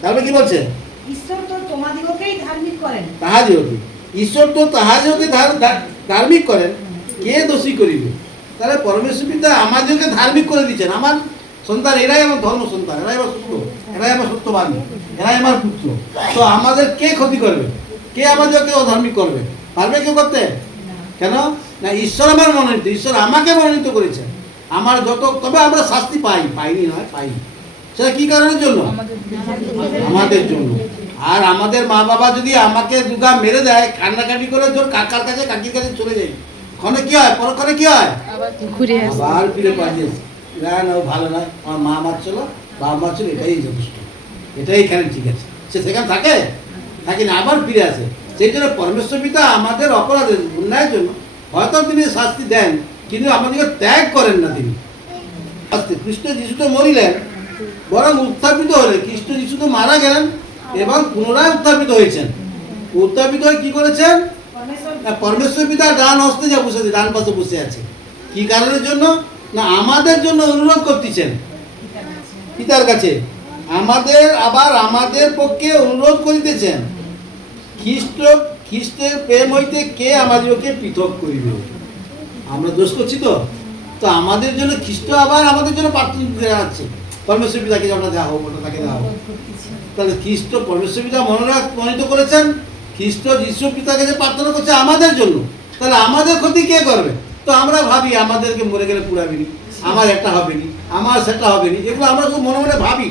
তাহলে কি বলছে? ঈশ্বর তো তোমাদিগকেই ধার্মিক করেন। তাহাদিগকে, ঈশ্বর তো তাহাদিগকে ধার্মিক করেন, কে দোষী করিবে? তাহলে পরমেশ্বর পিতা আমাদেরকে ধার্মিক করে দিচ্ছেন। আমার সন্তান, এরাই আমার ধর্ম সন্তান, এরাই আমার সত্য, এরাই আমার সত্যবাদী, এরাই আমার পুত্র। তো আমাদের কে ক্ষতি করবে? কে আমাদেরকে অধার্মিক করবে? পারবে কেউ করতে? কেন না, ঈশ্বর আমার মনোনীত, ঈশ্বর আমাকে মনোনীত করেছেন। আমার যত, তবে আমরা শাস্তি পাইনি নয়, পাই। সেটা কি কারণের জন্য? আমাদের জন্য। আর আমাদের মা বাবা যদি আমাকে দুগা মেরে দেয়, কান্নাকাটি করে জোর কাকার কাছে কাকির কাছে চলে যাই, ক্ষণে কি হয়? পরক্ষণে কি হয়? আবার ফিরে পাঠিয়েছে, না না ও ভালো নয়, আমার মা মারছিল, বাবা মারছিল, এটাই যথেষ্ট, এটাই এখানে ঠিক আছে। সে সেখানে থাকে না, আবার ফিরে আসে। সেই জন্য পরমেশ্বর পিতা আমাদের অপরাধের অন্যায়ের জন্য হয়তো তিনি শাস্তি দেন, কিন্তু আমাদেরকে ত্যাগ করেন না তিনি। শাস্তি, খ্রিস্ট যিশু তো মরিলেন, বরং উত্থাপিত হলেন। খ্রিস্ট যিশু তো মারা গেলেন এবং পুনরায় উত্থাপিত হয়েছেন। উত্থাপিত হয়ে কি করেছেন? পরমেশ্বর পিতা ডান হস্তে যা বসে আছে, ডান পাশে বসে আছে। কি কারণের জন্য? না আমাদের জন্য অনুরোধ করতেছেন পিতার কাছে, আমাদের পক্ষে অনুরোধ করিতেছেন। খ্রিস্টের প্রেম হইতে কে আমাদেরকে পৃথক করিবে? আমরা দোষ করছি তো আমাদের জন্য খ্রিস্ট আবার আমাদের জন্য প্রার্থনা জানাচ্ছে, পরমেশ্বর পিতাকে যেটা দেওয়া হোক, ওটা তাকে দেওয়া হোক। তাহলে খ্রিস্ট, পরমেশ্বর পিতা মনোনীত করেছেন, খ্রিস্ট যিশু পিতাকে যে প্রার্থনা করছে আমাদের জন্য, তাহলে আমাদের ক্ষতি কে করবে? তো আমরা ভাবি আমাদেরকে মরে গেলে পুরাবিনি, আমার একটা হবে নি, আমার সেটা হবে নি, এগুলো আমরা সব মনে মনে ভাবি।